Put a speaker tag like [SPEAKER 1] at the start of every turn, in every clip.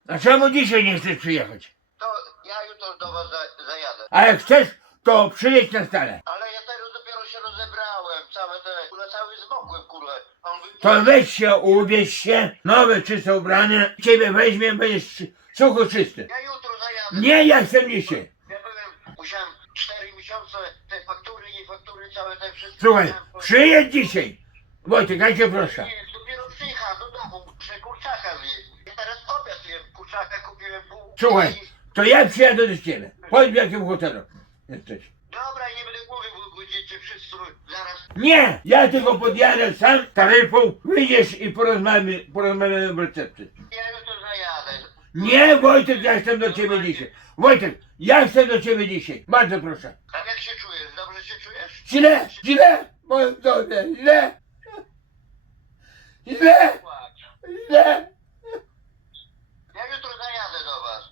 [SPEAKER 1] A czemu dzisiaj nie chcesz przyjechać?
[SPEAKER 2] To ja jutro do was zajadę.
[SPEAKER 1] A jak chcesz, to przyjedź na stale.
[SPEAKER 2] Ale ja teraz dopiero się rozebrałem, cały zmokłem, kurwa. A on mówi,
[SPEAKER 1] To weź się, ubierz się, nowe czyste ubrania, ciebie weźmie, będziesz sucho czysty.
[SPEAKER 2] ja jutro zajadę.
[SPEAKER 1] Nie, ja chcę dzisiaj.
[SPEAKER 2] Ja byłem, musiałem 4 miesiące, te faktury, nie faktury, całe te wszystkie.
[SPEAKER 1] Słuchaj,
[SPEAKER 2] musiałem
[SPEAKER 1] przyjedź dzisiaj. Wojtek, ja cię proszę.
[SPEAKER 2] Nie, dopiero przyjechałem do domu, muszę kurczaka zjeść. Ja teraz obiad jem, kurczaka kupiłem pół.
[SPEAKER 1] Słuchaj, to ja przyjadę do ciebie. Chodź w jakim hotelu jesteś.
[SPEAKER 2] Dobra, nie będę mówił, bo będziecie wszyscy zaraz.
[SPEAKER 1] Nie, ja tylko podjadę sam taryfą, wyjdziesz i porozmawiamy w recepcji.
[SPEAKER 2] Ja jutro zajadę.
[SPEAKER 1] Nie, Wojtek, ja chcę do ciebie dzisiaj. Wojtek, ja chcę do ciebie dzisiaj. Bardzo proszę.
[SPEAKER 2] A jak się czujesz? Dobrze się czujesz?
[SPEAKER 1] Źle, moim zdrowie, źle. Źle,
[SPEAKER 2] Płacz.
[SPEAKER 1] źle,
[SPEAKER 2] Ja jutro zajadę do was.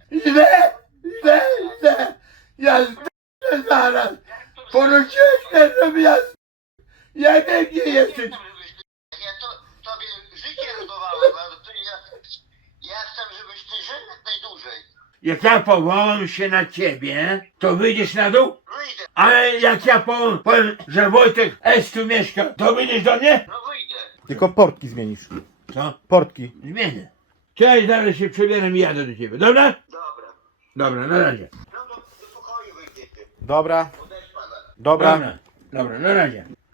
[SPEAKER 1] źle. Ja zdechnę zaraz. Porzuciłeś mnie, żeby ja wiem, gdzie jesteś.
[SPEAKER 2] Ja tobie życie ratowałem, ale ja chcę, żebyś ty żył jak najdłużej.
[SPEAKER 1] Jak ja powołam się na ciebie, to wyjdziesz na dół?
[SPEAKER 2] Wyjdę,
[SPEAKER 1] Ale jak ja powiem, że Wojtek S tu mieszka, to wyjdziesz do mnie?
[SPEAKER 2] no wyjdę.
[SPEAKER 3] Tylko portki zmienisz.
[SPEAKER 1] Co?
[SPEAKER 3] Portki.
[SPEAKER 1] Zmienię. Cześć, zaraz się przebieram i jadę do ciebie, dobra?
[SPEAKER 2] Dobra.
[SPEAKER 1] Dobra, na razie.
[SPEAKER 2] No do pokoju wyjdziecie.
[SPEAKER 3] Dobra,
[SPEAKER 2] Odejść pana.
[SPEAKER 3] dobra.
[SPEAKER 1] Dobra, na razie.